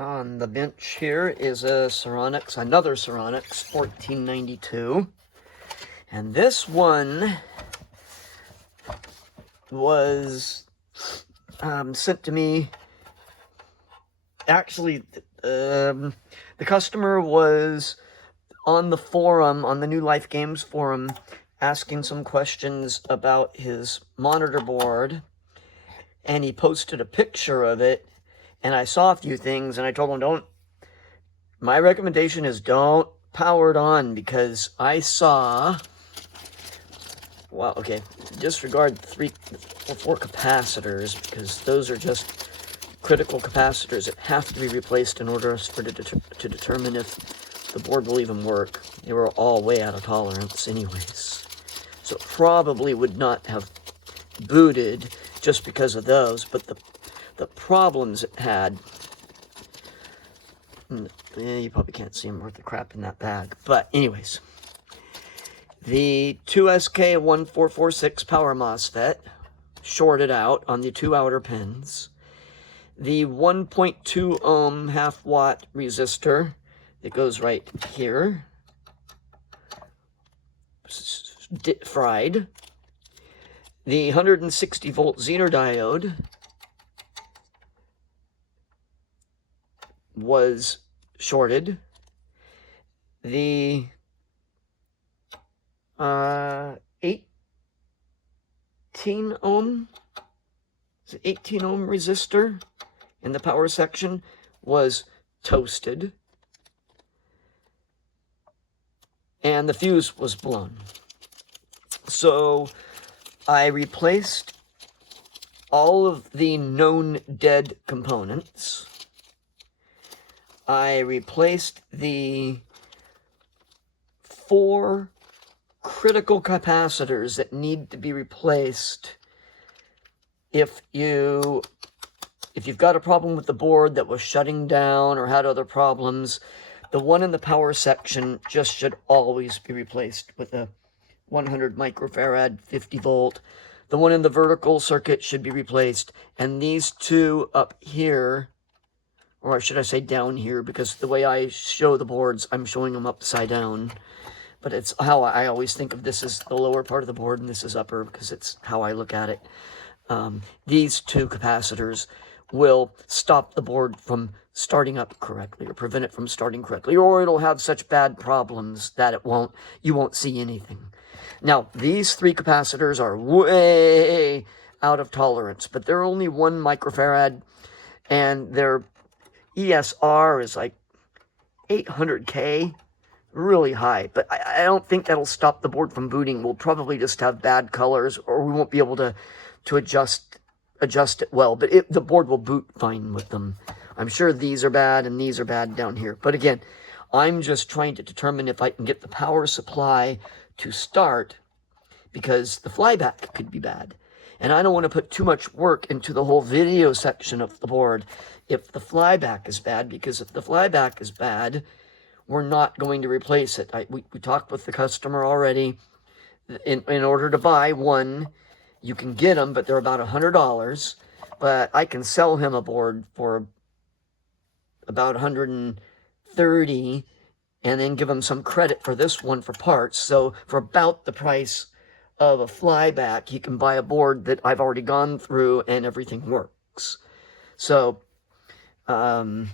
On the bench here is a Ceronix, another Ceronix 1492. And this one was sent to me. Actually, the customer was on the forum, on the New Life Games forum, asking some questions about his monitor board. And he posted a picture of it. And I saw a few things, and I told him, my recommendation is don't power it on, because I saw, well, okay, disregard 3 or 4 capacitors, because those are just critical capacitors that have to be replaced in order to determine if the board will even work. They were all way out of tolerance anyways. So it probably would not have booted just because of those, but the problems it had, you probably can't see them worth the crap in that bag, but anyways, the 2SK1446 power MOSFET shorted out on the 2 outer pins, the 1.2 ohm half watt resistor that goes right here, fried, the 160 volt Zener diode was shorted. The 18 ohm resistor in the power section was toasted, and the fuse was blown. So I replaced all of the known dead components. I replaced the 4 critical capacitors that need to be replaced if you've got a problem with the board that was shutting down or had other problems. The one in the power section just should always be replaced with a 100 microfarad 50 volt. The one in the vertical circuit should be replaced, and these 2 up here, or should I say down here, because the way I show the boards, I'm showing them upside down. But it's how I always think of this as the lower part of the board, and this is upper, because it's how I look at it. These 2 capacitors will stop the board from starting up correctly, or prevent it from starting correctly, or it'll have such bad problems that you won't see anything. Now, these 3 capacitors are way out of tolerance, but they're only 1 microfarad, and they're ESR is like 800K, really high, but I don't think that'll stop the board from booting. We'll probably just have bad colors, or we won't be able to adjust it well, but the board will boot fine with them. I'm sure these are bad and these are bad down here, but again, I'm just trying to determine if I can get the power supply to start, because the flyback could be bad. And I don't want to put too much work into the whole video section of the board if the flyback is bad, because if the flyback is bad, we're not going to replace it. We talked with the customer already. In order to buy one, you can get them, but they're about $100. But I can sell him a board for about $130, and then give him some credit for this one for parts. So for about the price of a flyback, he can buy a board that I've already gone through and everything works. So, let's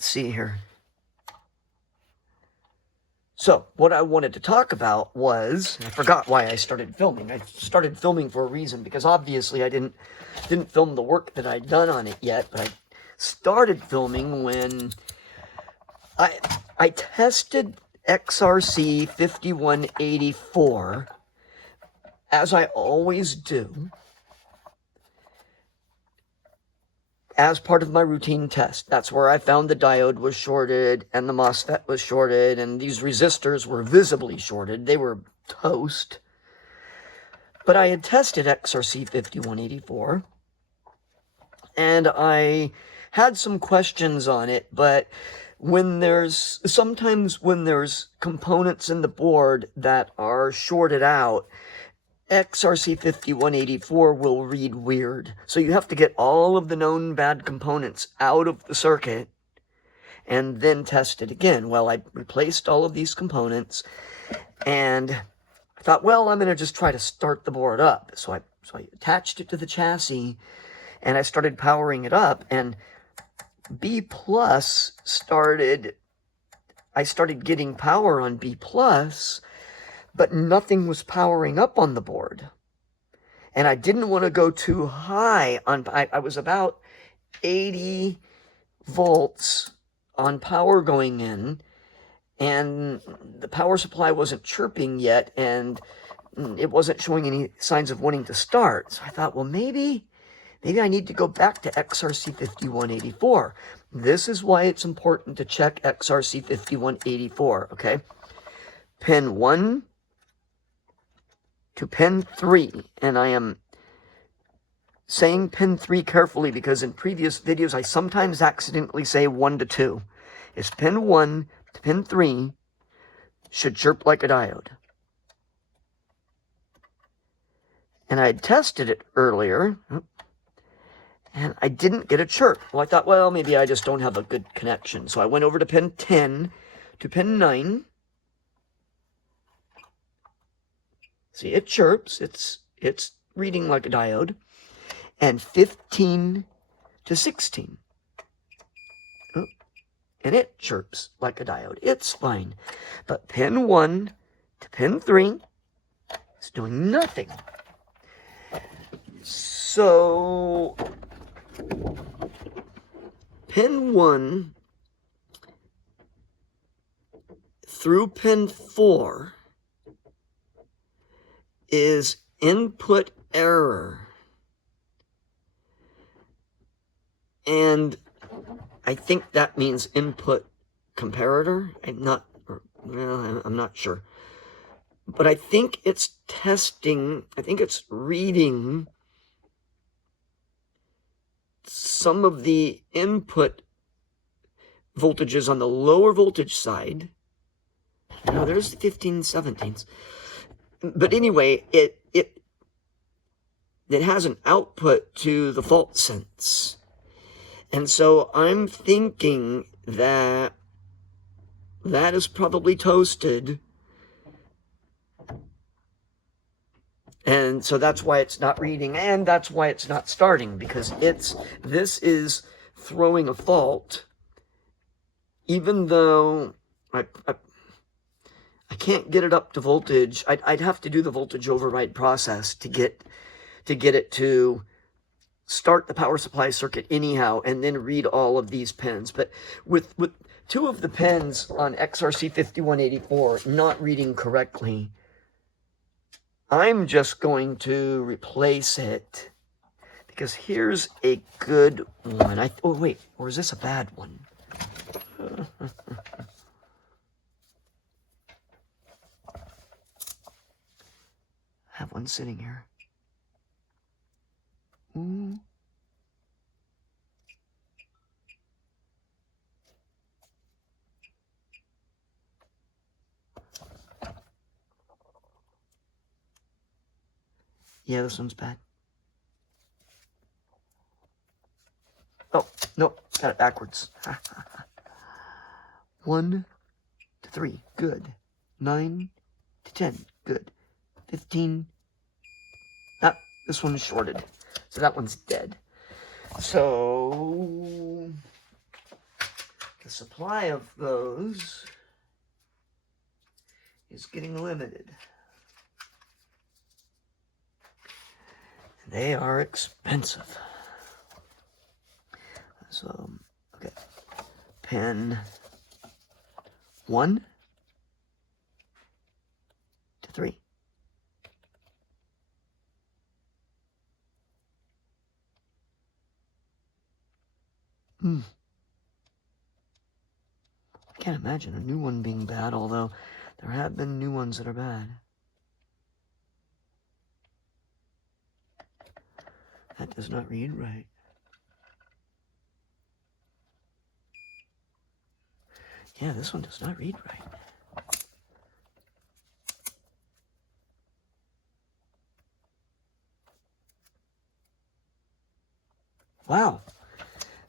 see here. So, what I wanted to talk about was, I forgot why I started filming. I started filming for a reason, because obviously I didn't film the work that I'd done on it yet, but I started filming when I tested XRC 5184, as I always do, as part of my routine test. That's where I found the diode was shorted, and the MOSFET was shorted, and these resistors were visibly shorted. They were toast. But I had tested XRC 5184, and I had some questions on it, but sometimes when there's components in the board that are shorted out, XRC5184 will read weird. So you have to get all of the known bad components out of the circuit and then test it again. Well, I replaced all of these components, and I thought, well, I'm going to just try to start the board up. So I attached it to the chassis, and I started powering it up, and B plus I started getting power on B plus, but nothing was powering up on the board. And I didn't want to go too high on, I was about 80 volts on power going in, and the power supply wasn't chirping yet, and it wasn't showing any signs of wanting to start. So I thought, well, maybe I need to go back to XRC5184. This is why it's important to check XRC5184, okay? Pin 1 to pin 3, and I am saying pin 3 carefully because in previous videos I sometimes accidentally say 1 to 2. It's pin 1 to pin 3 should chirp like a diode. And I had tested it earlier, and I didn't get a chirp. Well, I thought, well, maybe I just don't have a good connection. So I went over to pin 10 to pin 9. See, it chirps. It's reading like a diode. And 15 to 16. Oh, and it chirps like a diode. It's fine. But pin 1 to pin 3 is doing nothing. So pin 1 through pin 4 is input error. And I think that means input comparator. I'm not sure. But I think it's testing, I think it's reading some of the input voltages on the lower voltage side. No, there's 15, 17s. But anyway, it has an output to the fault sense. And so I'm thinking that is probably toasted. And so that's why it's not reading, and that's why it's not starting, because this is throwing a fault, even though I can't get it up to voltage. I'd have to do the voltage override process to get it to start the power supply circuit anyhow, and then read all of these pins. But with 2 of the pins on XRC5184 not reading correctly, I'm just going to replace it, because here's a good one. Oh wait, or is this a bad one? I have one sitting here. Ooh. Yeah, this one's bad. Oh, nope, got it backwards. 1 to 3, good. 9 to 10, good. 15. Ah, this one's shorted, so that one's dead. So the supply of those is getting limited. They are expensive. So, okay. Pin 1 to 3. I can't imagine a new one being bad, although there have been new ones that are bad. That does not read right. Yeah, this one does not read right. Wow.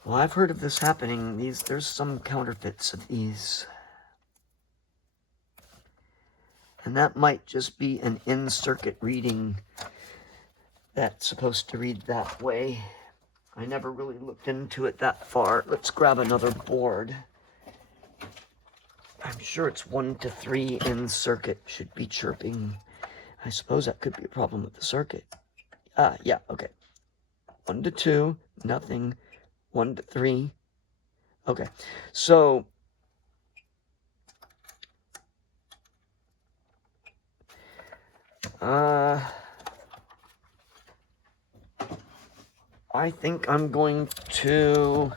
Well, I've heard of this happening. There's some counterfeits of these. And that might just be an in-circuit reading that's supposed to read that way. I never really looked into it that far. Let's grab another board. I'm sure it's 1 to 3 in-circuit should be chirping. I suppose that could be a problem with the circuit. Yeah, okay. 1 to 2, nothing. 1 to 3. Okay, so I think I'm going to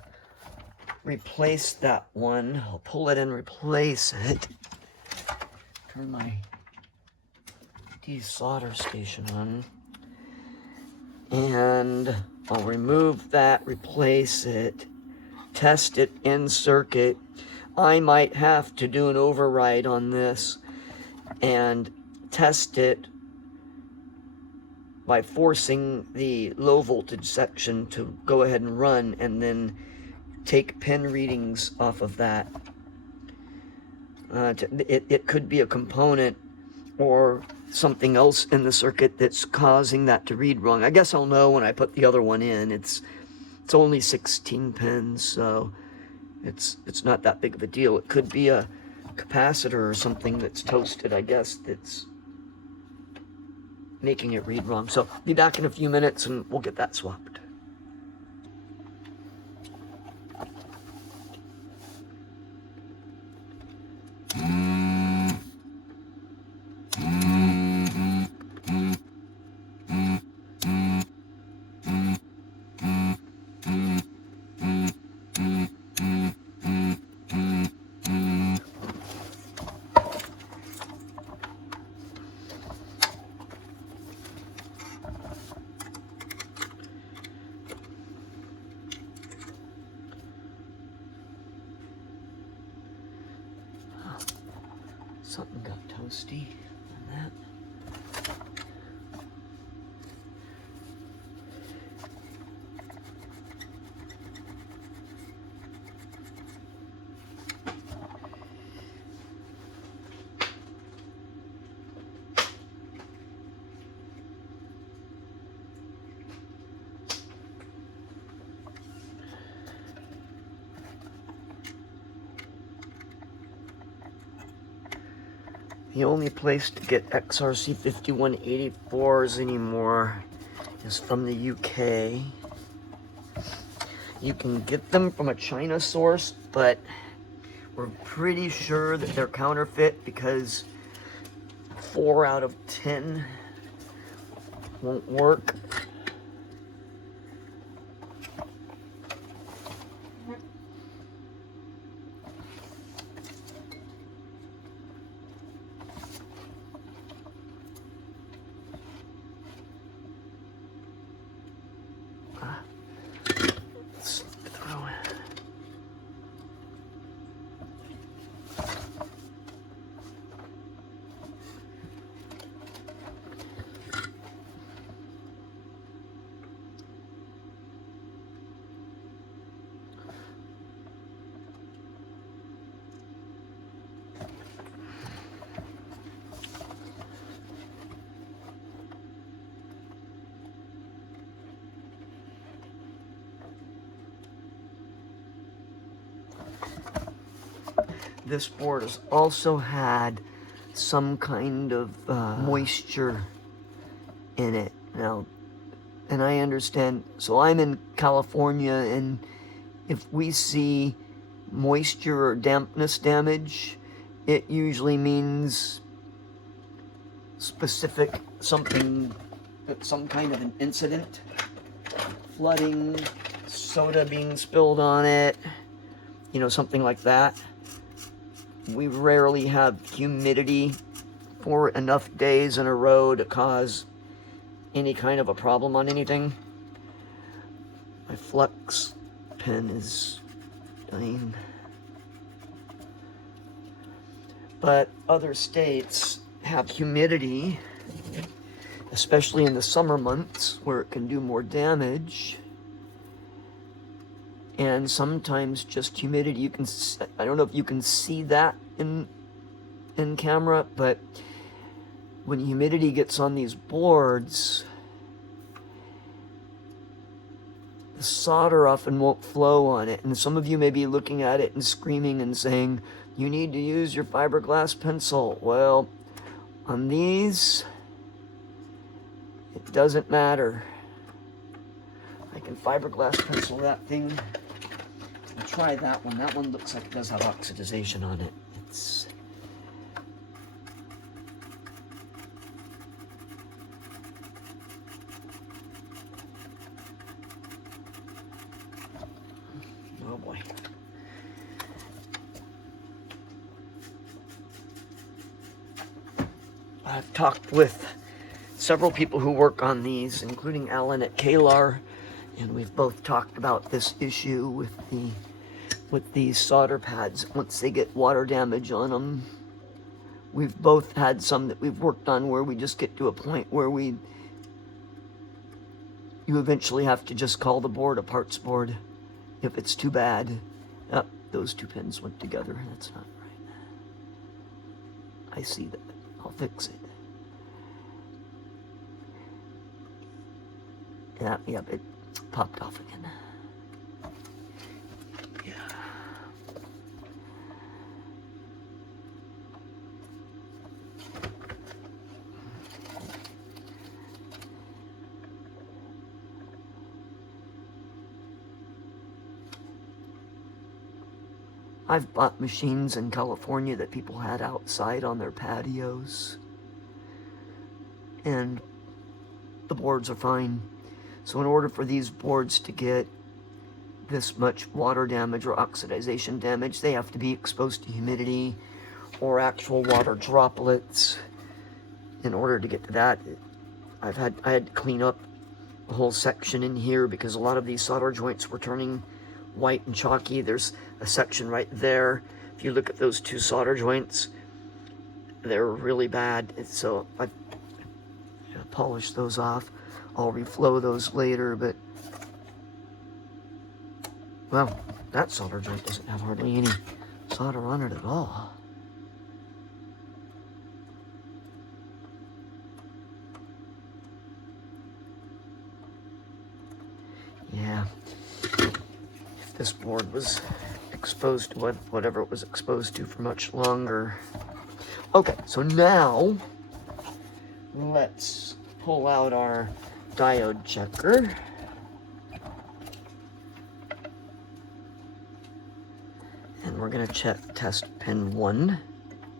replace that one. I'll pull it and replace it. Turn my desolder station on. And I'll remove that, replace it, test it in circuit. I might have to do an override on this and test it by forcing the low voltage section to go ahead and run, and then take pin readings off of that. It could be a component or something else in the circuit that's causing that to read wrong. I guess I'll know when I put the other one in. It's only 16 pins, so it's not that big of a deal. It could be a capacitor or something that's toasted, I guess, that's making it read wrong. So be back in a few minutes and we'll get that swapped. Something got toasty on that. The only place to get XRC 5184s anymore is from the UK. You can get them from a China source, but we're pretty sure that they're counterfeit because 4 out of 10 won't work. This board has also had some kind of moisture in it now, and I understand. So I'm in California, and if we see moisture or dampness damage, it usually means specific something, some kind of an incident, flooding, soda being spilled on it, you know, something like that. We rarely have humidity for enough days in a row to cause any kind of a problem on anything. My flux pen is dying. But other states have humidity, especially in the summer months where it can do more damage. and sometimes just humidity. You can, I don't know if you can see that in camera, but when humidity gets on these boards, the solder often won't flow on it. And some of you may be looking at it and screaming and saying, you need to use your fiberglass pencil. Well, on these, it doesn't matter. I can fiberglass pencil that thing. I'll try that one. That one looks like it does have oxidization on it. It's... oh boy. I've talked with several people who work on these, including Alan at Kalar, and we've both talked about this issue with these solder pads. Once they get water damage on them, we've both had some that we've worked on where we just get to a point where you eventually have to just call the board a parts board if it's too bad. Oh, those two pins went together. That's not right. I see that. I'll fix it. Yeah, it popped off again. Yeah. I've bought machines in California that people had outside on their patios, and the boards are fine. So in order for these boards to get this much water damage or oxidization damage, they have to be exposed to humidity or actual water droplets. In order to get to that, I had to clean up a whole section in here because a lot of these solder joints were turning white and chalky. There's a section right there. If you look at those two solder joints, they're really bad. So I polished those off. I'll reflow those later, but well, that solder joint doesn't have hardly any solder on it at all. Yeah, if this board was exposed to whatever it was exposed to for much longer. Okay, so now let's pull out our diode checker. And we're gonna test pin 1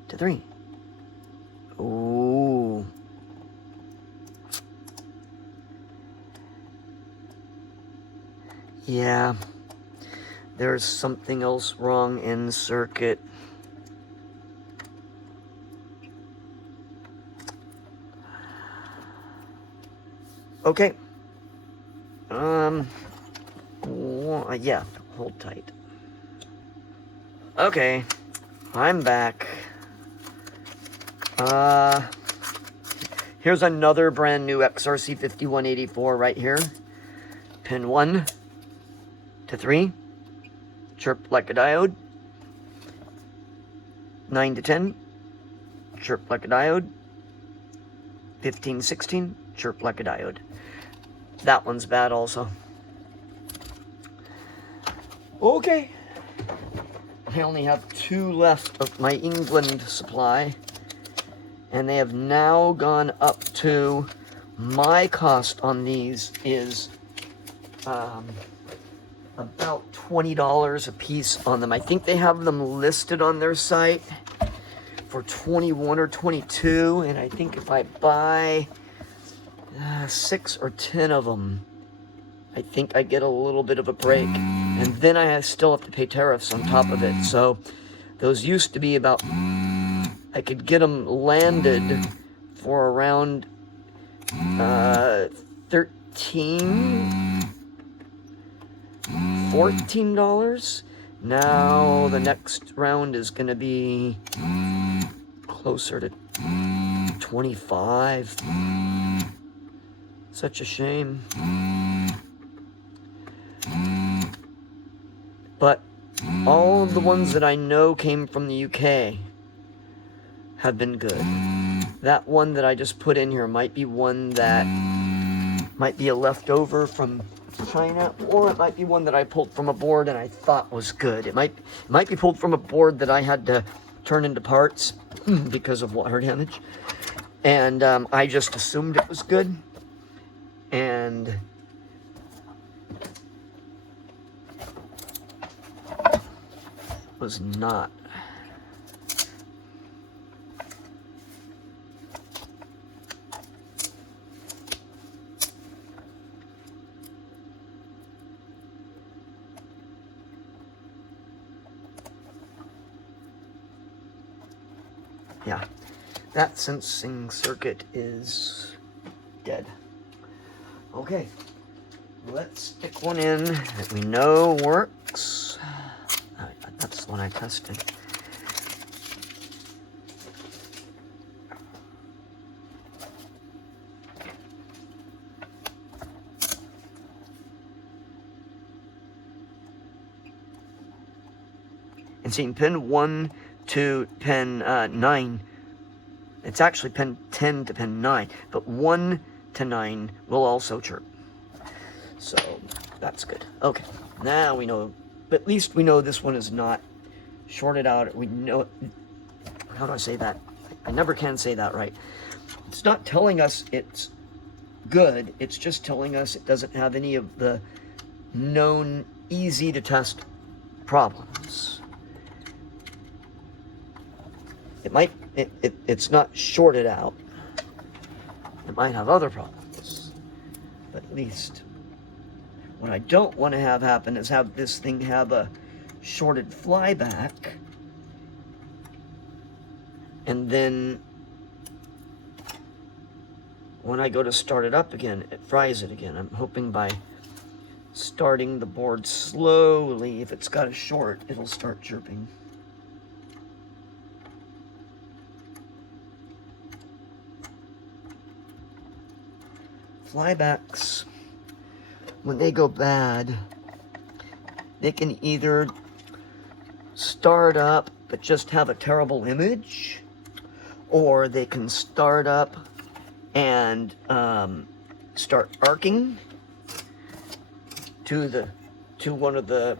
to 3. Ooh. Yeah, there's something else wrong in the circuit. Okay. Yeah, hold tight. Okay, I'm back. Here's another brand new XRC 5184 right here. Pin 1 to 3. Chirp like a diode. 9 to 10. Chirp like a diode. 15, 16. Chirp like a diode. That one's bad also. Okay. I only have 2 left of my England supply. And they have now gone up to, my cost on these is about $20 a piece on them. I think they have them listed on their site for 21 or 22. And I think if I buy 6 or 10 of them, I think I get a little bit of a break, and then I still have to pay tariffs on top of it. So those used to be about, I could get them landed for around $14. Now the next round is going to be closer to 25. Such a shame. But all of the ones that I know came from the UK have been good. That one that I just put in here might be one that might be a leftover from China, or it might be one that I pulled from a board and I thought was good. It might be pulled from a board that I had to turn into parts because of water damage, and I just assumed it was good, and was not. Yeah, that sensing circuit is dead. Okay, let's stick one in that we know works. That's the one I tested. And seeing pin 1 to pin 9, it's actually pin 10 to pin 9, but 1 to 9 will also chirp. So that's good. Okay, now we know, at least we know this one is not shorted out. We know, how do I say that? I never can say that right. It's not telling us it's good, it's just telling us it doesn't have any of the known easy to problems. It might, it's not shorted out. It might have other problems, but at least what I don't want to have happen is have this thing have a shorted flyback, and then when I go to start it up again, it fries it again. I'm hoping by starting the board slowly, if it's got a short, it'll start chirping. Flybacks, when they go bad, they can either start up but just have a terrible image, or they can start up and start arcing to one of the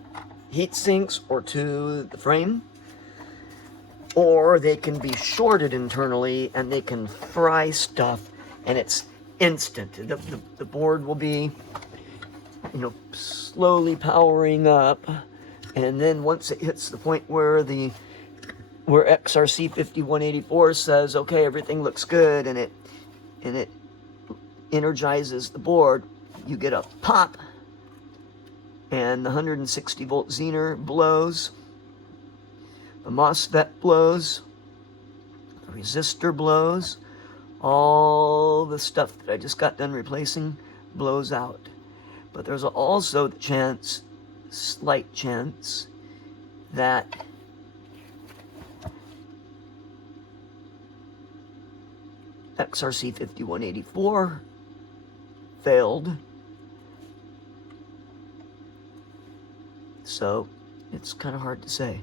heat sinks or to the frame, or they can be shorted internally and they can fry stuff, and it's instant. The board will be, you know, slowly powering up, and then once it hits the point where XRC 5184 says, okay, everything looks good, and it energizes the board, you get a pop, and the 160 volt Zener blows, the MOSFET blows, the resistor blows, all the stuff that I just got done replacing blows out. But there's also the chance, slight chance, that XRC 5184 failed. So it's kind of hard to say.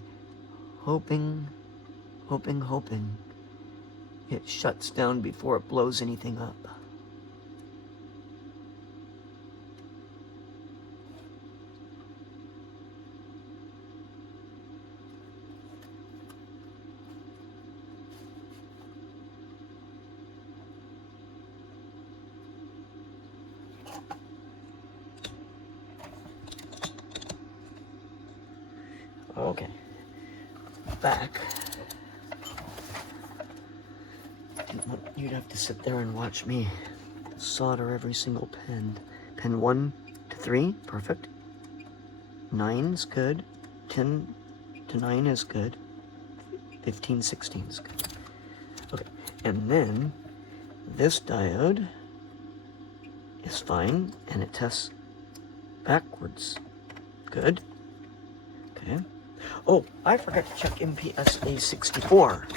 Hoping it shuts down before it blows anything up. Okay, back. You'd have to sit there and watch me solder every single pin. Pin 1 to 3, perfect. 9's good. 10 to 9 is good. 15, 16 is good. Okay, and then this diode is fine, and it tests backwards. Good. Okay. Oh, I forgot to check MPSA 64.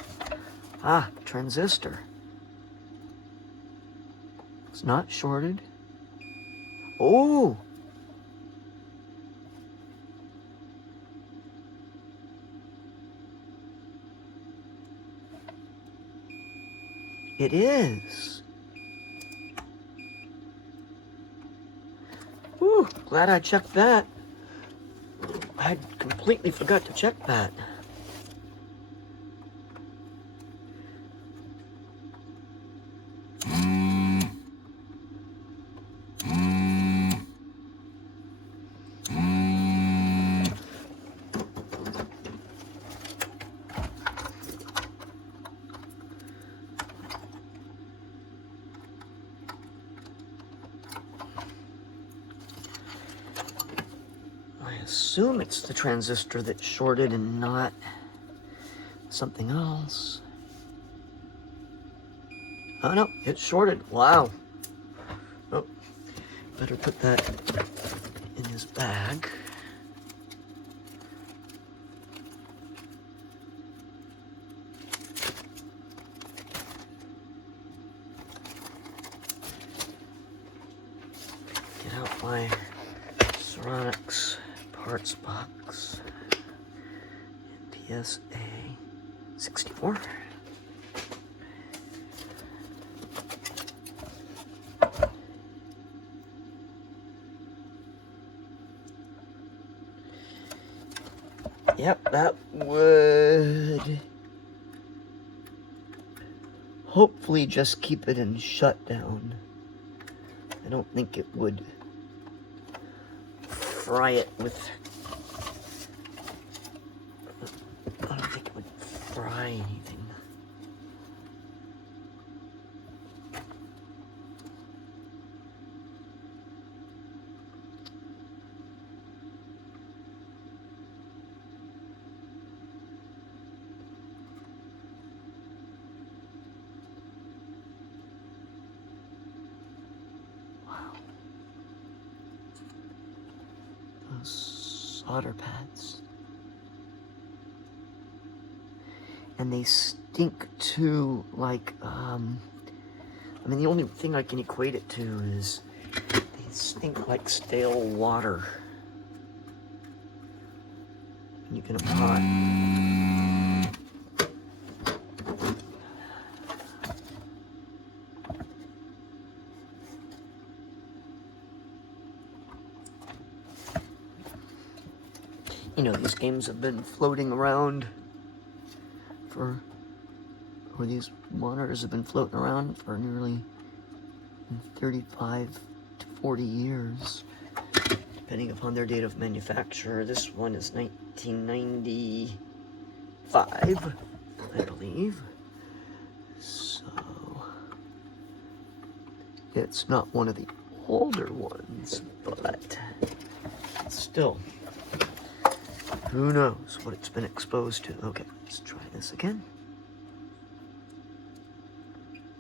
Ah, transistor. It's not shorted. Oh! It is. Whew, glad I checked that. I completely forgot to check that. I assume it's the transistor that's shorted and not something else. Oh no, it's shorted. Wow. Oh, better put that in his bag. Get out my Ceronix parts box. PSA 64. Yep, that would hopefully just keep it in shutdown. I don't think it would fry it with... I don't think it would fry anything. Solder pads. And they stink too, like, I mean, the only thing I can equate it to is they stink like stale water. You can apply. You know, these games have been floating around or these monitors have been floating around for nearly 35 to 40 years, depending upon their date of manufacture. This one is 1995, I believe. So, it's not one of the older ones, but still. Who knows what it's been exposed to. Okay, let's try this again.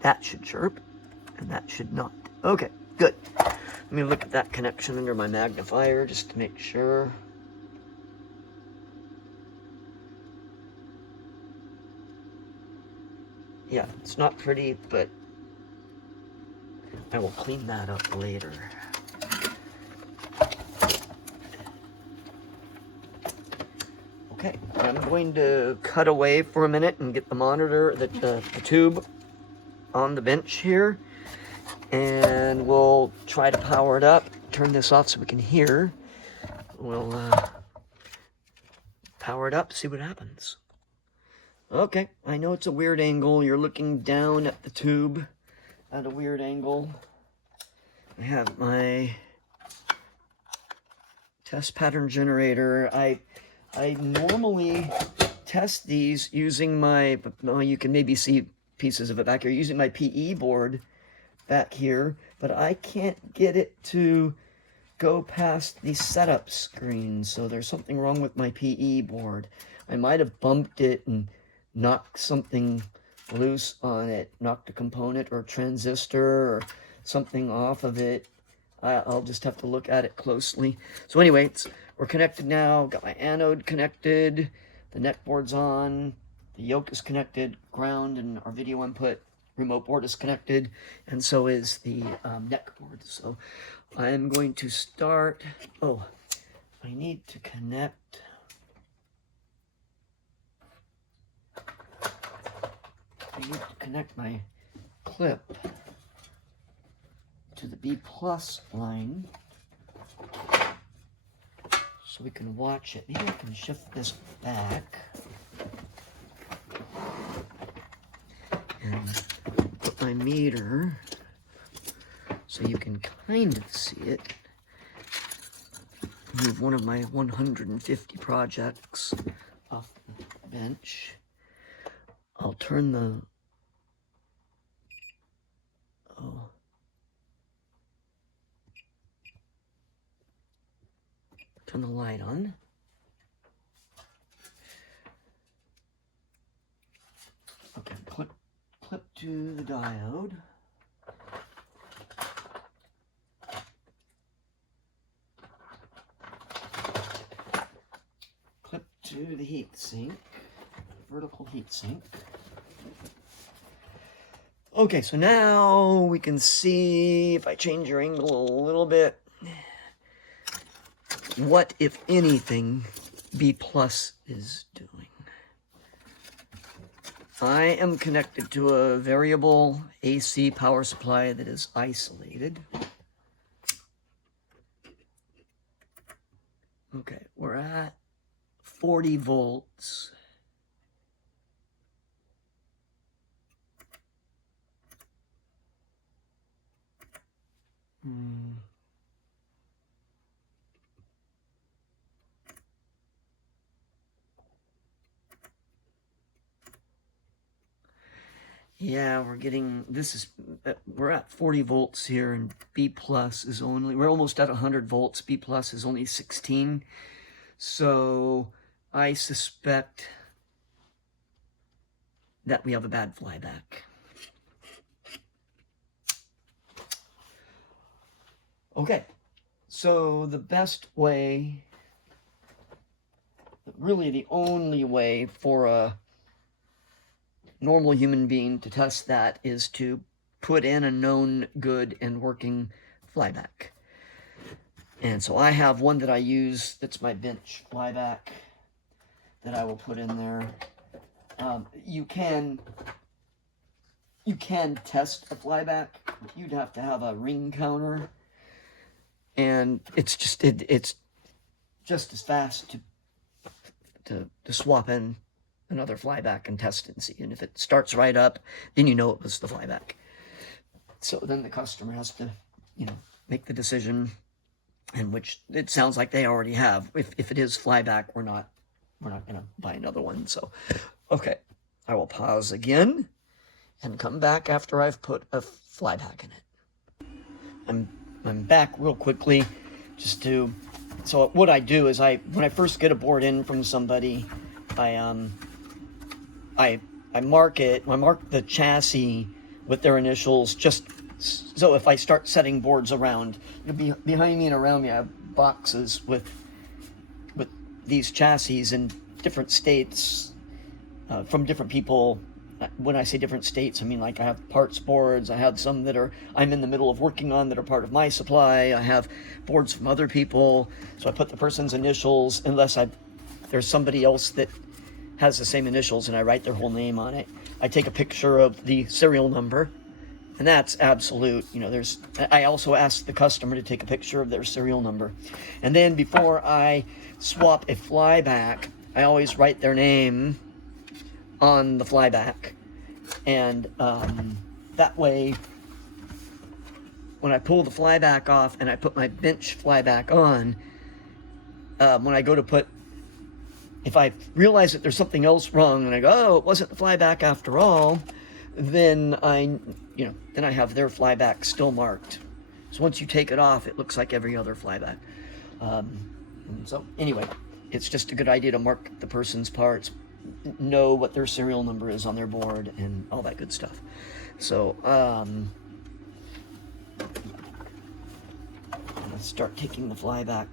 That should chirp, and that should not. Okay, good. Let me look at that connection under my magnifier just to make sure. Yeah, it's not pretty, but I will clean that up later. Okay, I'm going to cut away for a minute and get the monitor, the tube on the bench here, and we'll try to power it up, turn this off so we can hear. We'll power it up, see what happens. Okay, I know it's a weird angle. You're looking down at the tube at a weird angle. I have my test pattern generator. I normally test these using my, well, you can maybe see pieces of it back here, using my PE board back here, but I can't get it to go past the setup screen, so there's something wrong with my PE board. I might have bumped it and knocked something loose on it, knocked a component or transistor or something off of it. I'll just have to look at it closely. So anyway, we're connected now. Got my anode connected. The neck board's on. The yoke is connected. Ground and our video input remote board is connected. And so is the neck board. So I'm going to start. Oh, I need to connect. I need to connect my clip to the B plus line so we can watch it. Maybe I can shift this back and put my meter so you can kind of see it. Move one of my 150 projects off the bench. I'll turn the turn the light on. Okay, clip to the diode. Clip to the heat sink, vertical heat sink. Okay, so now we can see, if I change your angle a little bit, what, if anything, B plus is doing. I am connected to a variable AC power supply that is isolated. Okay, we're at 40 volts. Yeah, we're getting, we're at 40 volts here, and B plus is only, we're almost at 100 volts. B plus is only 16. So I suspect that we have a bad flyback. Okay, so the best way, really the only way for a normal human being to test that is to put in a known good and working flyback. And so I have one that I use that's my bench flyback that I will put in there. You can test a flyback. You'd have to have a ring counter, and it's just as fast to swap in another flyback and test it and see. And if it starts right up, then you know it was the flyback. So then the customer has to, make the decision, and which it sounds like they already have. If it is flyback, we're not going to buy another one. So, okay, I will pause again and come back after I've put a flyback in it. I'm back real quickly so what I do is when I first get a board in from somebody, I mark the chassis with their initials, just so if I start setting boards around, behind me and around me I have boxes with these chassis in different states, from different people. When I say different states, I mean, like, I have parts boards, I have some that I'm in the middle of working on that are part of my supply, I have boards from other people, so I put the person's initials, unless there's somebody else that has the same initials and I write their whole name on it. I take a picture of the serial number, and that's absolute. I also ask the customer to take a picture of their serial number. And then before I swap a flyback, I always write their name on the flyback. And that way, when I pull the flyback off and I put my bench flyback on, when I go to put, if I realize that there's something else wrong and I go, oh, it wasn't the flyback after all, then I have their flyback still marked. So once you take it off, it looks like every other flyback. And so anyway, it's just a good idea to mark the person's parts, know what their serial number is on their board, and all that good stuff. So I'm gonna start taking the flyback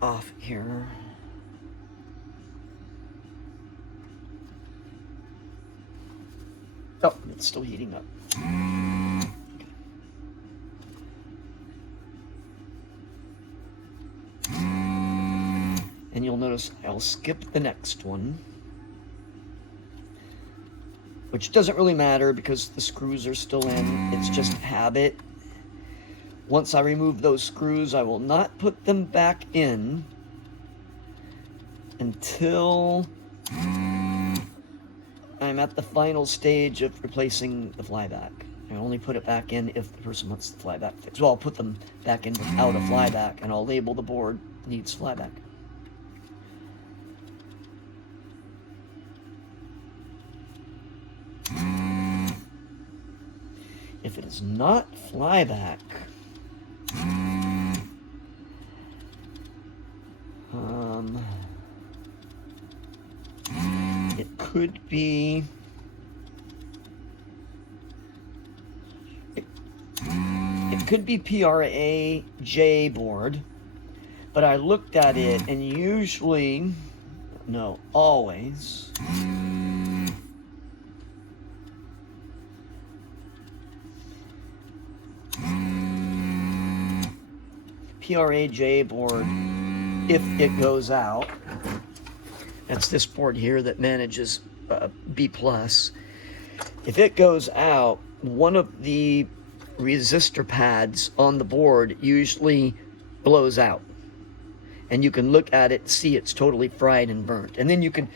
off here. Oh, it's still heating up. And you'll notice I'll skip the next one. which doesn't really matter because the screws are still in. It's just habit. Once I remove those screws, I will not put them back in until I'm at the final stage of replacing the flyback. I only put it back in if the person wants the flyback fixed. Well, I'll put them back in without a flyback, and I'll label the board needs flyback. If it is not flyback, it could be it could be PRAJ board, but I looked at it and usually, no, always PRAJ board, if it goes out, that's this board here that manages B+. If it goes out, one of the resistor pads on the board usually blows out. And you can look at it, see it's totally fried and burnt. And then you can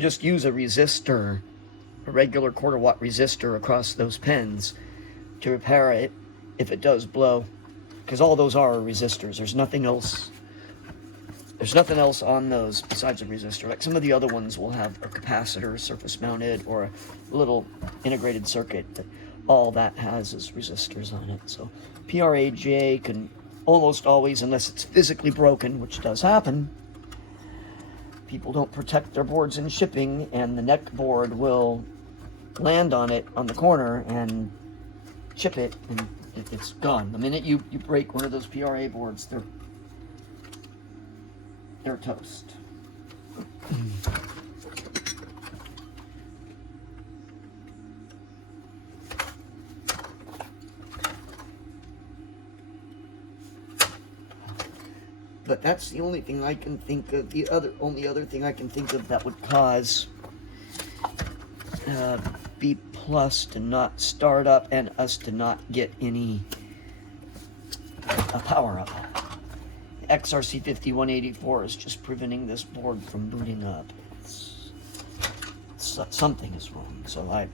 just use a resistor, a regular quarter-watt resistor across those pins to repair it if it does blow. Because all those are resistors. There's nothing else. There's nothing else on those besides a resistor. Like some of the other ones will have a capacitor, surface mounted, or a little integrated circuit. But all that has is resistors on it. So PRAJ can almost always, unless it's physically broken, which does happen, people don't protect their boards in shipping, and the neck board will land on it on the corner and chip it, and it's gone. The minute you break one of those PRA boards, they're toast. But that's the only thing I can think of. The only other thing I can think of that would cause B+ to not start up and us to not get any power up. XRC 5184 is just preventing this board from booting up. Something is wrong. So I'm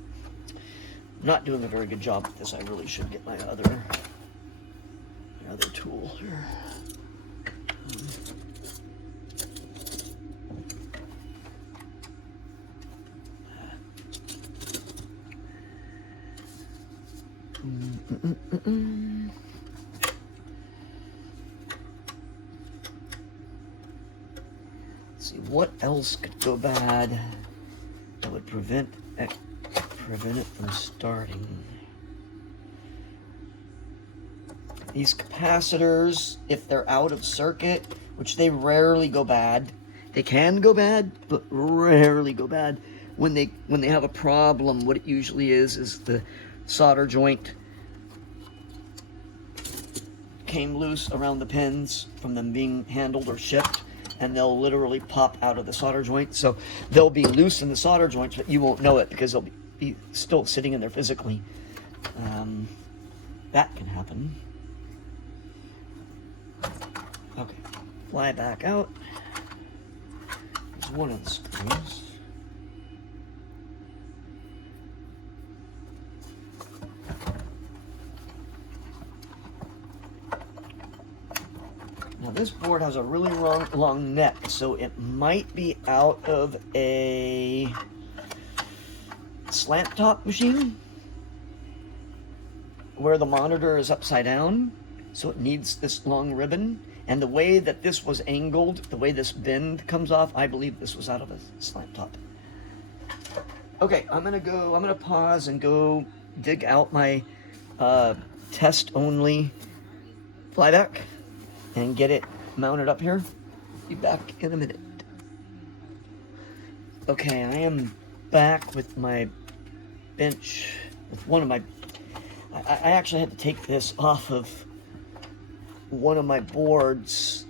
not doing a very good job with this. I really should get my other tool here. Let's see what else could go bad that would prevent it from starting. These capacitors, if they're out of circuit, which they rarely go bad, they can go bad, but rarely go bad. When they have a problem, what it usually is the solder joint came loose around the pins from them being handled or shipped, and they'll literally pop out of the solder joint. So they'll be loose in the solder joints, but you won't know it because they'll be still sitting in there physically. That can happen. Okay, fly back out. There's one of the screws. Now this board has a really long neck, so it might be out of a slant top machine where the monitor is upside down, so it needs this long ribbon. And the way that this was angled, the way this bend comes off, I believe this was out of a slant top. Okay, I'm gonna pause and go dig out my test only flyback and get it mounted up here. Be back in a minute. Okay, I am back with my bench, with one of my, I actually had to take this off of one of my boards,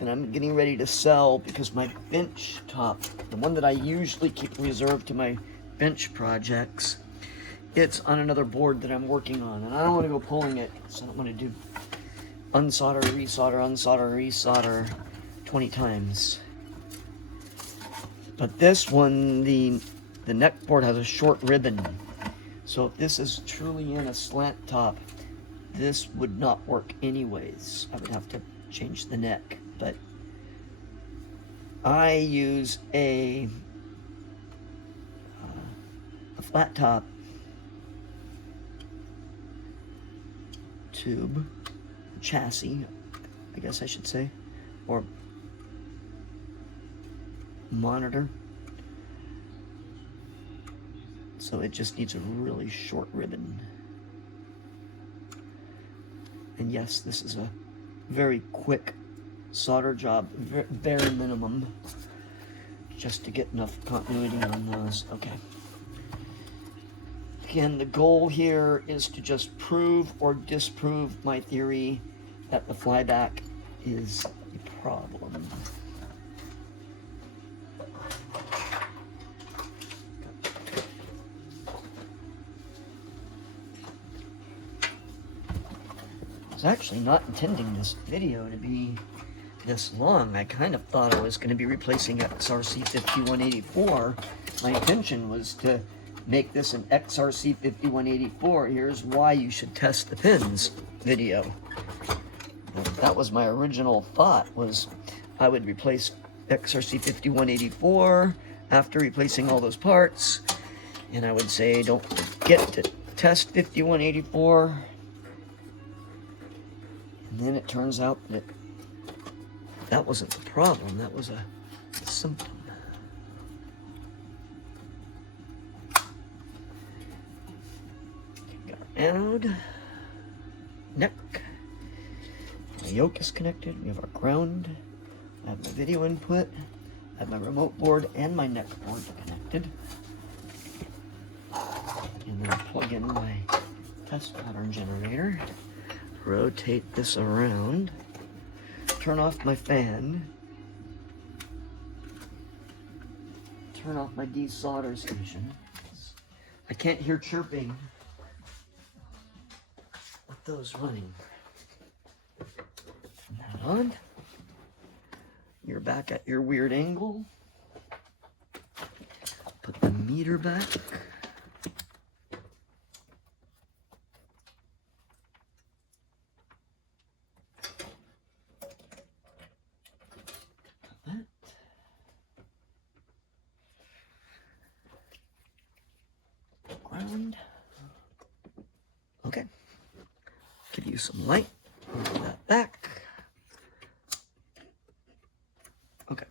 and I'm getting ready to sell because my bench top, the one that I usually keep reserved to my bench projects. It's on another board that I'm working on, and I don't want to go pulling it, so I don't want to do unsolder, resolder 20 times. But this one, the neck board has a short ribbon. So if this is truly in a slant top, this would not work anyways. I would have to change the neck. But I use a flat top tube, chassis, I guess I should say, or monitor. So it just needs a really short ribbon. And yes, this is a very quick solder job, bare minimum, just to get enough continuity on those. Okay. Again, the goal here is to just prove or disprove my theory that the flyback is a problem. I was actually not intending this video to be this long. I kind of thought I was going to be replacing XRC 5184. My intention was to make this an XRC 5184. Here's why you should test the pins video. That was my original thought, was I would replace XRC 5184 after replacing all those parts, and I would say don't forget to test 5184. And then it turns out that that wasn't the problem, that was a symptom. Got our anode, neck, my yoke is connected, we have our ground, I have my video input, I have my remote board and my neck board connected. And then I plug in my test pattern generator. Rotate this around, turn off my fan, turn off my desolder station. I can't hear chirping with those running. Turn that on. You're back at your weird angle. Put the meter back. Okay, give you some light, move that back. Okay,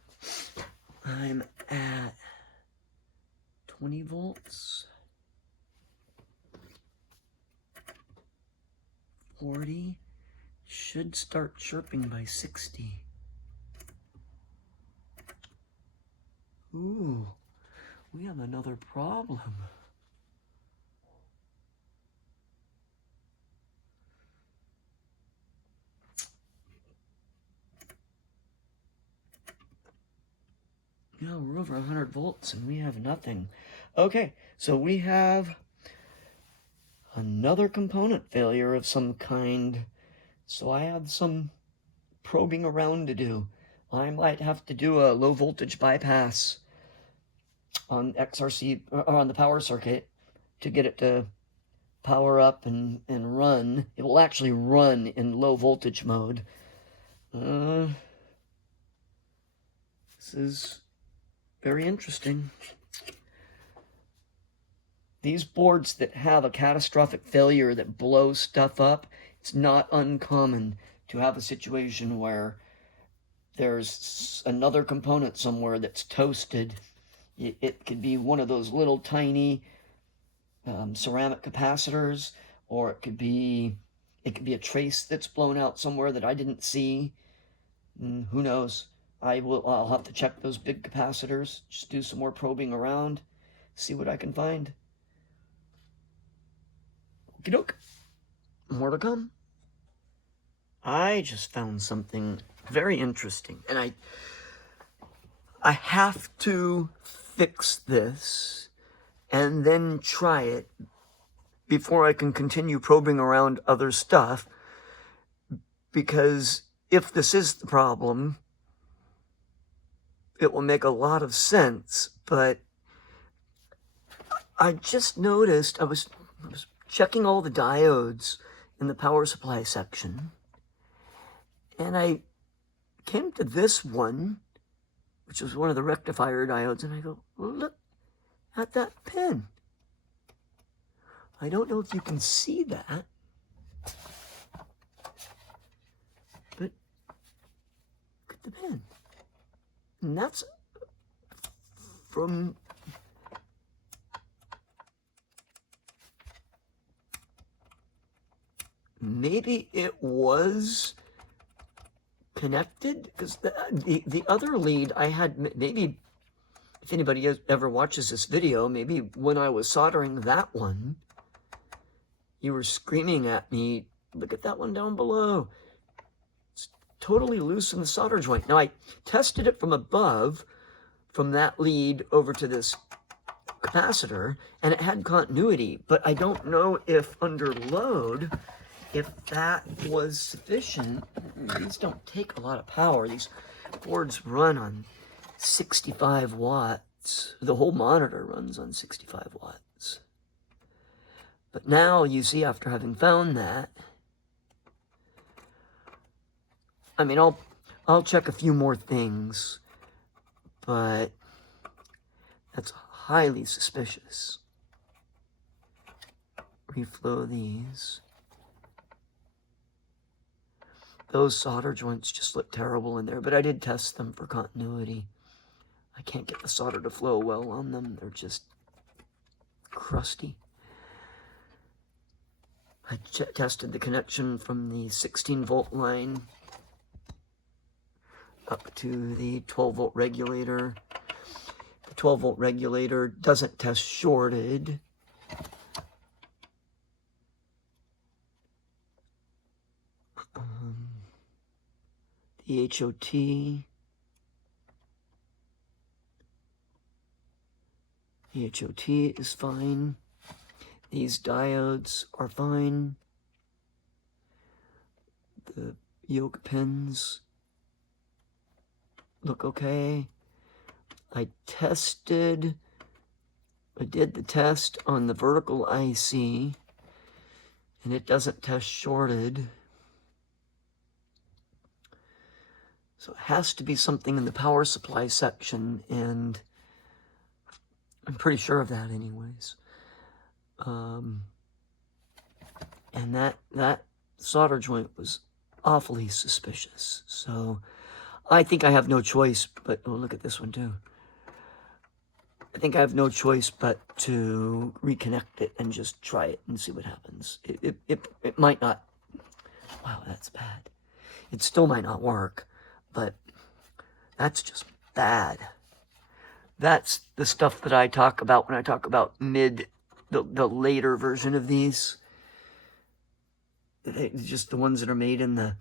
I'm at 20 volts, 40, should start chirping by 60. Ooh, we have another problem. No, we're over 100 volts and we have nothing. Okay, so we have another component failure of some kind. So I have some probing around to do. I might have to do a low voltage bypass on XRC, or on the power circuit, to get it to power up and run. It will actually run in low voltage mode. This is very interesting. These boards that have a catastrophic failure that blows stuff up, it's not uncommon to have a situation where there's another component somewhere that's toasted. It could be one of those little tiny ceramic capacitors, or it could be a trace that's blown out somewhere that I didn't see. Who knows? I'll have to check those big capacitors, just do some more probing around, see what I can find. Okie doke. More to come. I just found something very interesting, and I have to fix this and then try it before I can continue probing around other stuff. Because if this is the problem, it will make a lot of sense. But I just noticed, I was checking all the diodes in the power supply section, and I came to this one, which was one of the rectifier diodes, and I go, look at that pin. I don't know if you can see that, but look at the pin. And that's from maybe it was connected, because the other lead I had, maybe if anybody ever watches this video, maybe when I was soldering that one, you were screaming at me, look at that one down below. It's totally loose in the solder joint. Now I tested it from above, from that lead over to this capacitor, and it had continuity, but I don't know if under load, if that was sufficient. These don't take a lot of power. These boards run on 65 watts. The whole monitor runs on 65 watts. But now you see, after having found that, I mean, I'll check a few more things, but that's highly suspicious. Reflow these. Those solder joints just look terrible in there, but I did test them for continuity. I can't get the solder to flow well on them. They're just crusty. I tested the connection from the 16-volt line up to the 12-volt regulator. The 12-volt regulator doesn't test shorted. The HOT. The HOT is fine. These diodes are fine. The yoke pins look okay. I did the test on the vertical IC, and it doesn't test shorted. So it has to be something in the power supply section, and I'm pretty sure of that anyways. And that solder joint was awfully suspicious. So I think I have no choice but, oh, look at this one too. I think I have no choice but to reconnect it and just try it and see what happens. It might not, wow, that's bad. It still might not work, but that's just bad. That's the stuff that I talk about when I talk about the later version of these. Just the ones that are made in the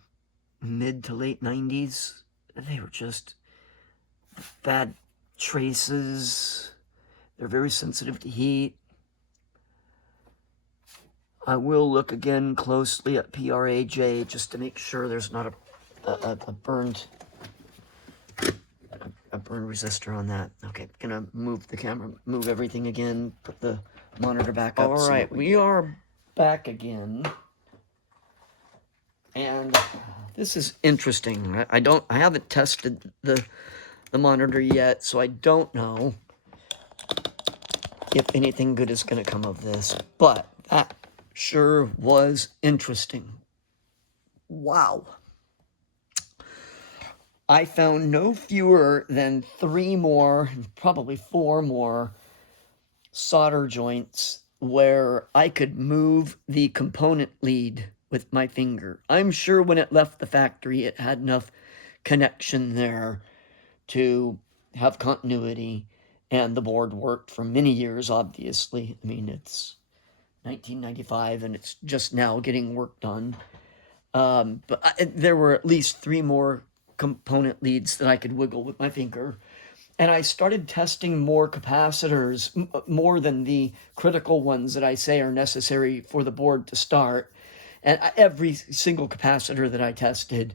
mid to late 90s. They were just bad traces. They're very sensitive to heat. I will look again closely at PRAJ just to make sure there's not a burned resistor on that. Okay, gonna move the camera, move everything again, put the monitor back up. All right, we are back again. And this is interesting. I haven't tested the monitor yet, so I don't know if anything good is going to come of this. But that sure was interesting. Wow. I found no fewer than 3 more, probably 4 more solder joints where I could move the component lead with my finger. I'm sure when it left the factory, it had enough connection there to have continuity, and the board worked for many years, obviously. I mean, it's 1995, and it's just now getting worked on. But there were at least 3 more component leads that I could wiggle with my finger, And I started testing more capacitors, more than the critical ones that I say are necessary for the board to start. And every single capacitor that I tested,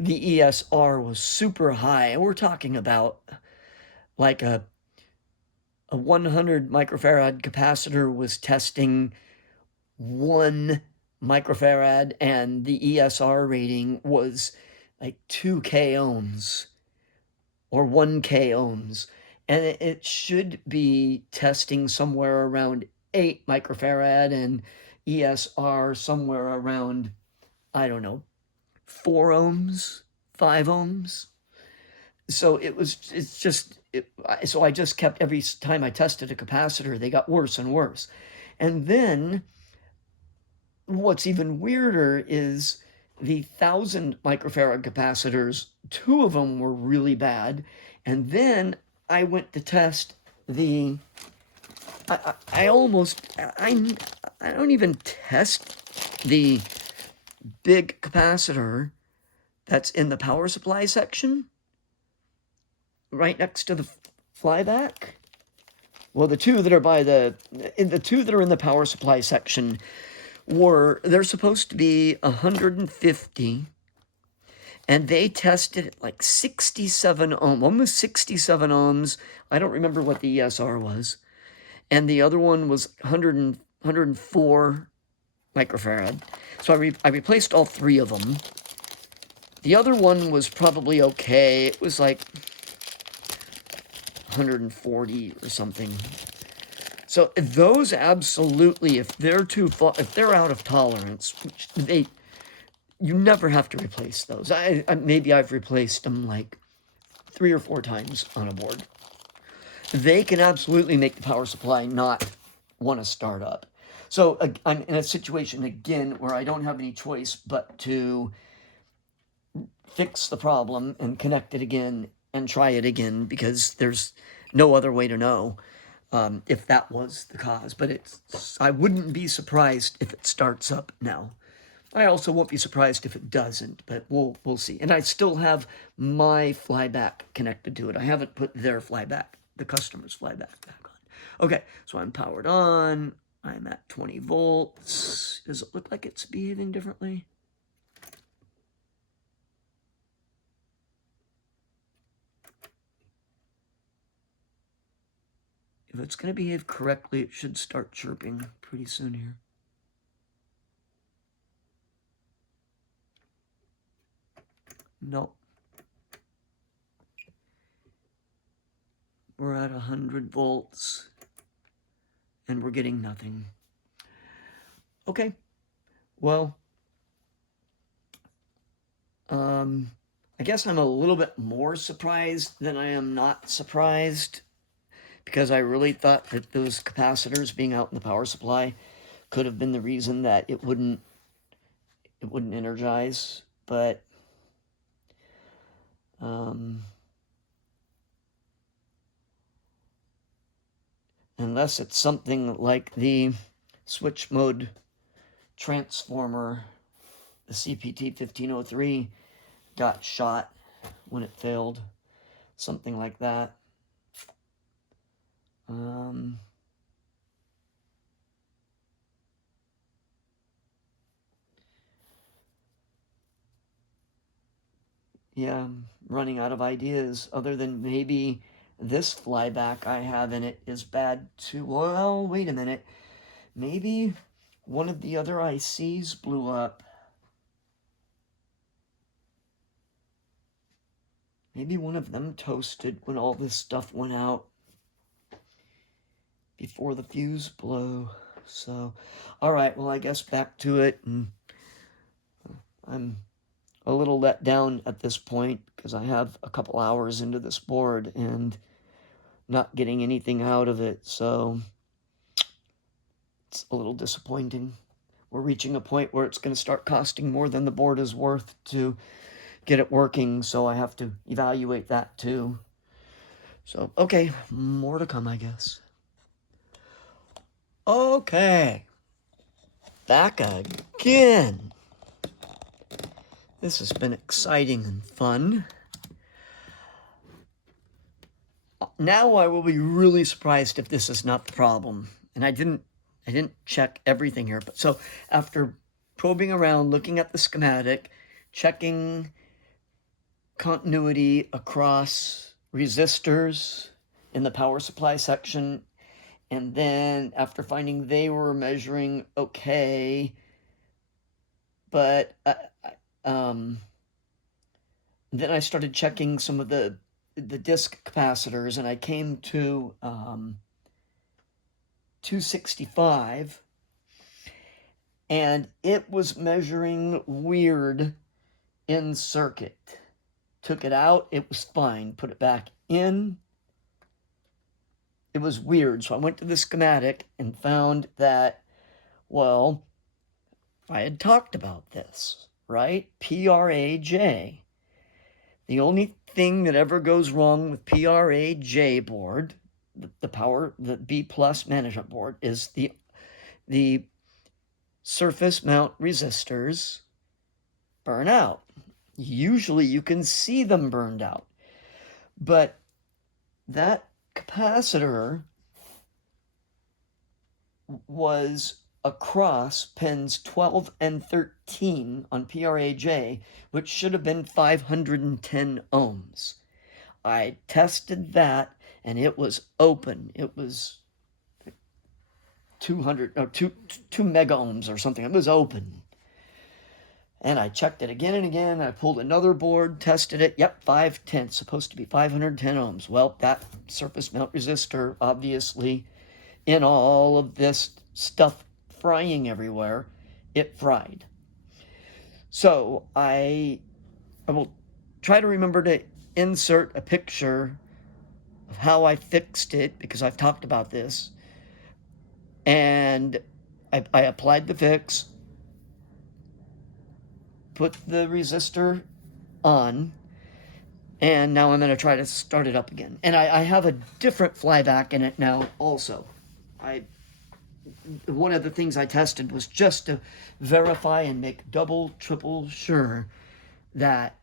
the ESR was super high. And we're talking about like a 100 microfarad capacitor was testing 1 microfarad, and the ESR rating was like 2K ohms or 1K ohms. And it should be testing somewhere around 8 microfarad and ESR somewhere around, I don't know, 4 ohms, 5 ohms. So so I just kept, every time I tested a capacitor, they got worse and worse. And then what's even weirder is the 1,000 microfarad capacitors, 2 of them were really bad. And then I went to test the, I don't even test the big capacitor that's in the power supply section, right next to the flyback. Well, the two that are in the power supply section they're supposed to be 150, and they tested at like 67 ohms, almost 67 ohms. I don't remember what the ESR was. And the other one was 104 microfarad. So I replaced all 3 of them. The other one was probably okay. It was like 140 or something. So those absolutely, if they're out of tolerance, which you never have to replace those. Maybe I've replaced them like 3 or 4 times on a board. They can absolutely make the power supply not want to start up. So I'm in a situation again where I don't have any choice but to fix the problem and connect it again and try it again, because there's no other way to know if that was the cause. But I wouldn't be surprised if it starts up now. I also won't be surprised if it doesn't, but we'll see. And I still have my flyback connected to it. I haven't put their flyback, the customer's flyback, back on. Okay, so I'm powered on. I'm at 20 volts. Does it look like it's behaving differently? If it's going to behave correctly, it should start chirping pretty soon here. Nope. We're at 100 volts, and we're getting nothing. Okay. Well, I guess I'm a little bit more surprised than I am not surprised, because I really thought that those capacitors being out in the power supply could have been the reason that it wouldn't energize. But unless it's something like the switch mode transformer, the CPT 1503 got shot when it failed, something like that. Yeah, I'm running out of ideas, other than maybe this flyback I have in it is bad too. Well, wait a minute. Maybe one of the other ICs blew up. Maybe one of them toasted when all this stuff went out before the fuse blew. So, all right, well, I guess back to it. And I'm a little let down at this point because I have a couple hours into this board and not getting anything out of it. So it's a little disappointing. We're reaching a point where it's going to start costing more than the board is worth to get it working, so I have to evaluate that too. So, okay, more to come, I guess. Okay, back again. This has been exciting and fun. now I will be really surprised if this is not the problem. And I didn't check everything here, but so after probing around, looking at the schematic, checking continuity across resistors in the power supply section, and then after finding they were measuring okay, but then I started checking some of the disc capacitors, and I came to 265, and it was measuring weird in circuit. Took it out, it was fine. Put it back in, it was weird. So I went to the schematic and found that, well, I had talked about this, right? PRAJ. The only thing that ever goes wrong with PRAJ board, the B plus management board, is the surface mount resistors burn out. Usually you can see them burned out, but that capacitor was across pins 12 and 13 on PRAJ, which should have been 510 ohms. I tested that, and it was open. It was 200 or 2 mega ohms or something. It was open. And I checked it again and again. I pulled another board, tested it. Yep, 510. Supposed to be 510 ohms. Well, that surface mount resistor, obviously, in all of this stuff frying everywhere, it fried. So I will try to remember to insert a picture of how I fixed it, because I've talked about this. And I applied the fix, put the resistor on, and now I'm going to try to start it up again. And I have a different flyback in it now also. One of the things I tested was just to verify and make double, triple sure that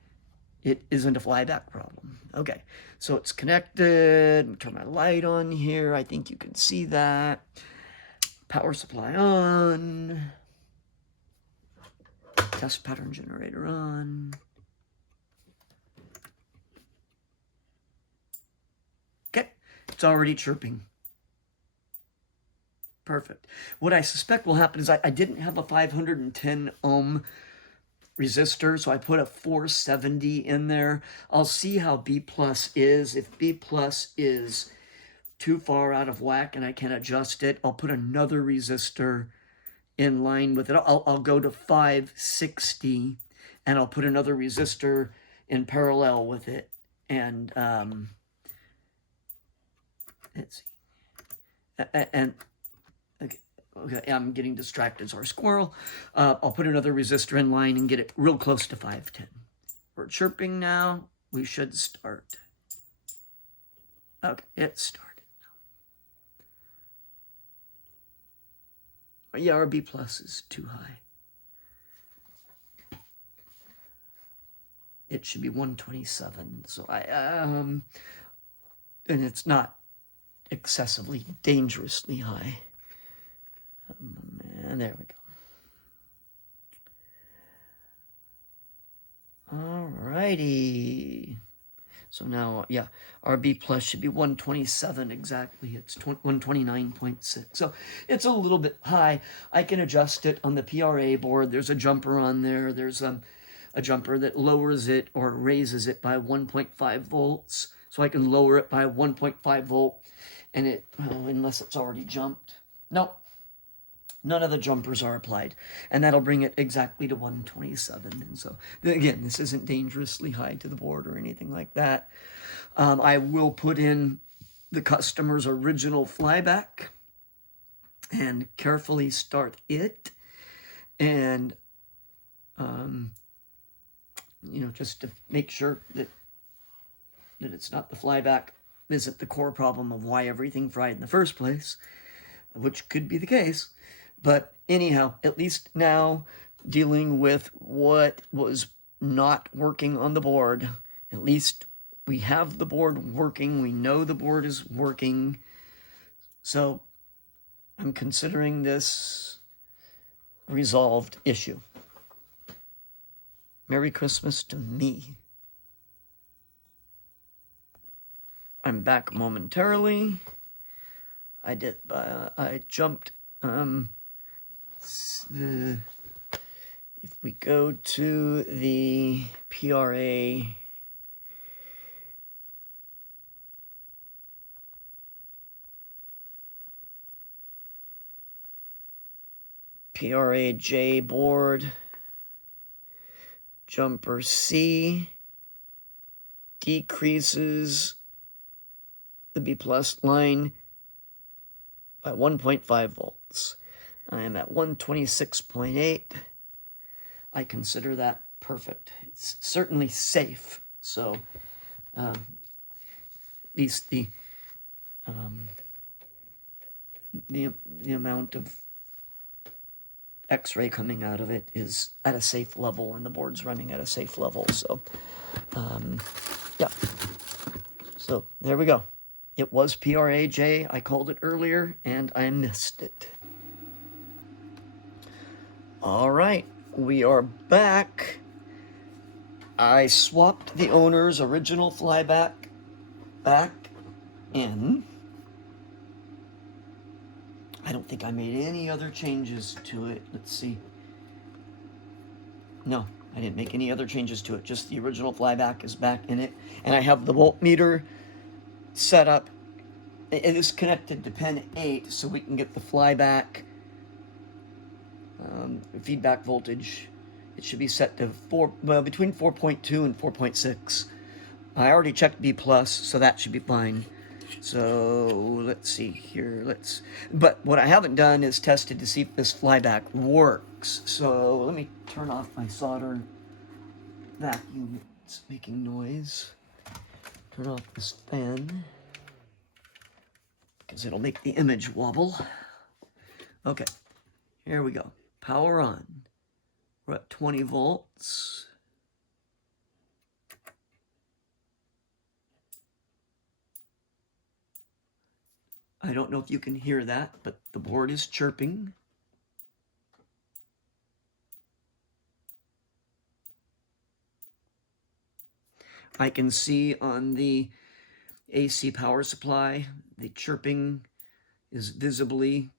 it isn't a flyback problem. Okay, so it's connected. Turn my light on here. I think you can see that. Power supply on. Test pattern generator on. Okay, it's already chirping. Perfect. What I suspect will happen is I didn't have a 510 ohm resistor, so I put a 470 in there. I'll see how B plus is. If B plus is too far out of whack and I can adjust it, I'll put another resistor in line with it. I'll go to 560, and I'll put another resistor in parallel with it. And let's see. And okay, I'm getting distracted. Sorry, squirrel. I'll put another resistor in line and get it real close to 510. We're chirping now. We should start. Okay, it started now. Yeah, our B plus is too high. It should be 127. So and it's not excessively dangerously high. And there we go. Alrighty. So now, yeah, our B plus should be 127 exactly. It's 129.6. So it's a little bit high. I can adjust it on the PRA board. There's a jumper on there. There's a jumper that lowers it or raises it by 1.5 volts. So I can lower it by 1.5 volt, and it, well, unless it's already jumped. Nope. None of the jumpers are applied, and that'll bring it exactly to 127. And so, again, this isn't dangerously high to the board or anything like that. I will put in the customer's original flyback and carefully start it, and just to make sure that it's not the flyback isn't the core problem of why everything fried in the first place, which could be the case. But anyhow, at least now dealing with what was not working on the board, at least we have the board working. We know the board is working. So I'm considering this resolved issue. Merry Christmas to me. I'm back momentarily. I jumped, if we go to the PRA, PRA-J board, jumper C decreases the B plus line by 1.5 volts. I am at 126.8. I consider that perfect. It's certainly safe. So, at least the amount of X-ray coming out of it is at a safe level, and the board's running at a safe level. So, yeah. So there we go. It was PRA-J. I called it earlier, and I missed it. All right, we are back. I swapped the owner's original flyback back in. I don't think I made any other changes to it. Let's see. No, I didn't make any other changes to it. Just the original flyback is back in it. And I have the voltmeter set up. It is connected to pin 8, so we can get the flyback feedback voltage. It should be set to between 4.2 and 4.6. I already checked B+, so that should be fine. So let's see here. But what I haven't done is tested to see if this flyback works. So let me turn off my solder vacuum. It's making noise. Turn off this fan because it'll make the image wobble. Okay, here we go. Power on. We're at 20 volts. I don't know if you can hear that, but the board is chirping. I can see on the AC power supply, the chirping is visibly.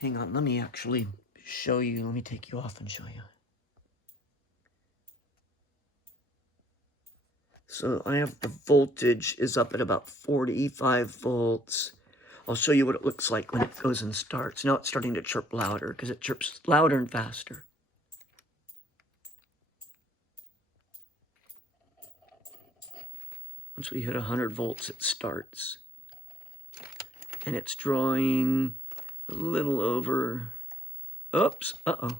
Hang on, let me actually show you. Let me take you off and show you. So I have the voltage is up at about 45 volts. I'll show you what it looks like when it goes and starts. Now it's starting to chirp louder because it chirps louder and faster. Once we hit 100 volts, it starts. And it's drawing a little over. Oops, uh-oh.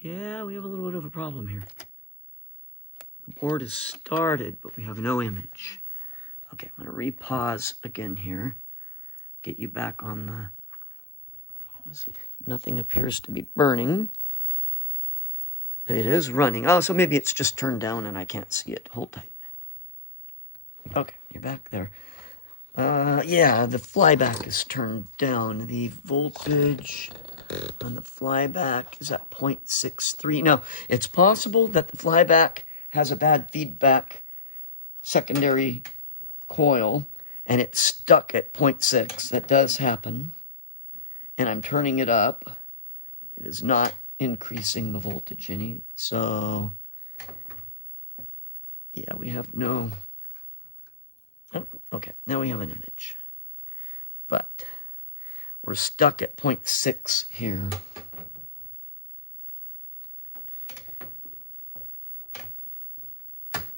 Yeah, we have a little bit of a problem here. The board is started, but we have no image. Okay, I'm going to repause again here. Get you back on the... Let's see. Nothing appears to be burning. It is running. Oh, so maybe it's just turned down and I can't see it. Hold tight. Okay, you're back there. Yeah, the flyback is turned down. The voltage on the flyback is at 0.63. Now, it's possible that the flyback has a bad feedback secondary coil and it's stuck at 0.6. That does happen. And I'm turning it up. It is not increasing the voltage any. So, yeah, we have no... Oh, okay, now we have an image. But we're stuck at 0.6 here.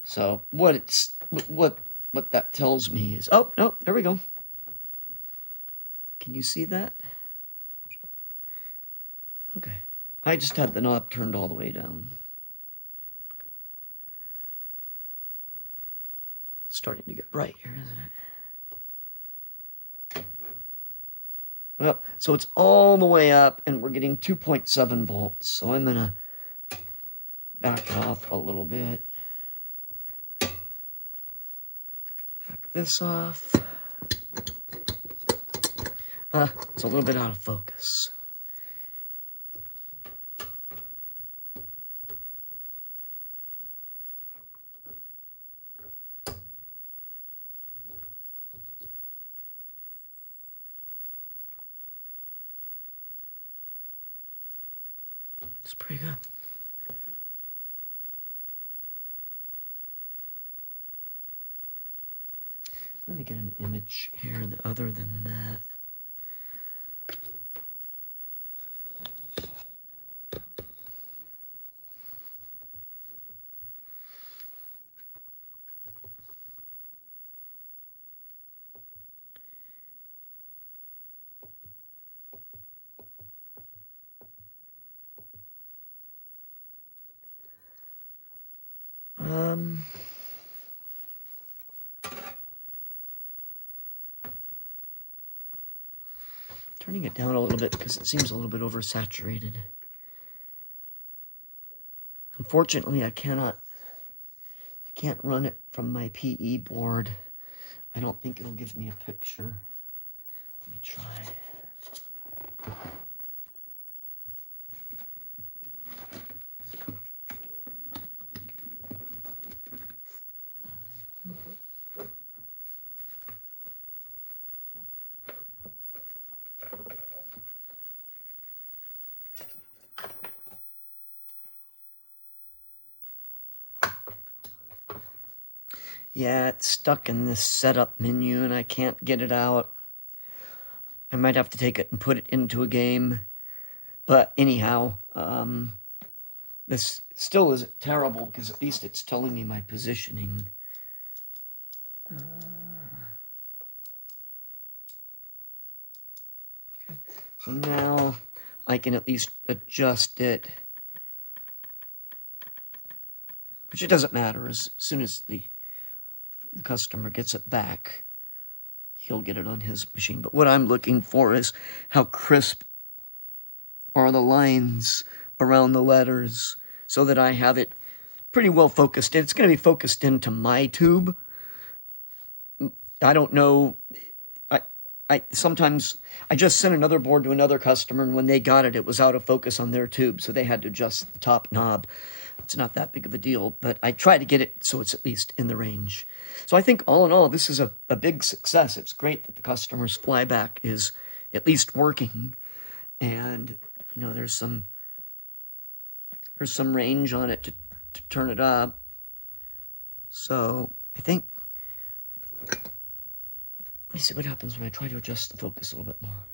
So what that tells me is, oh, no, there we go. Can you see that? Okay. I just had the knob turned all the way down. It's starting to get bright here, isn't it? Well, so it's all the way up, and we're getting 2.7 volts. So I'm going to back it off a little bit. Back this off. It's a little bit out of focus. It's pretty good. Let me get an image here other than that. Turning it down a little bit because it seems a little bit oversaturated. Unfortunately, I can't run it from my PE board. I don't think it'll give me a picture. Let me try. Yeah, it's stuck in this setup menu and I can't get it out. I might have to take it and put it into a game. But anyhow, this still isn't terrible because at least it's telling me my positioning. So now I can at least adjust it. Which it doesn't matter. As soon as the customer gets it back, he'll get it on his machine. But what I'm looking for is how crisp are the lines around the letters so that I have it pretty well focused. It's going to be focused into my tube. I don't know. Sometimes I just sent another board to another customer, and when they got it, it was out of focus on their tube, so they had to adjust the top knob. It's not that big of a deal, but I try to get it so it's at least in the range. So I think all in all, this is a big success. It's great that the customer's flyback is at least working, and you know there's some range on it to turn it up. So I think. Let me see what happens when I try to adjust the focus a little bit more.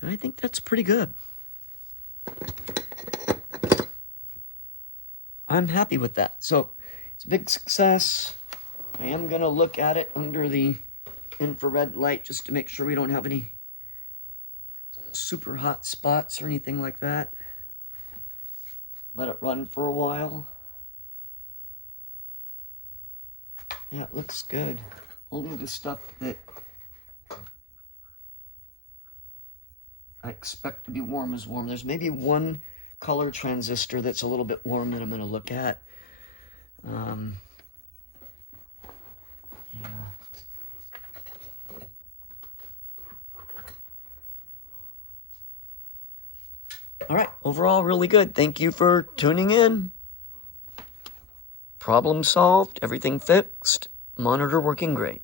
And I think that's pretty good. I'm happy with that. So it's a big success. I am going to look at it under the infrared light just to make sure we don't have any super hot spots or anything like that. Let it run for a while. Yeah, it looks good. Only the stuff that I expect to be warm is warm. There's maybe one color transistor that's a little bit warm that I'm going to look at. Yeah. All right, overall, really good. Thank you for tuning in. Problem solved, everything fixed, monitor working great.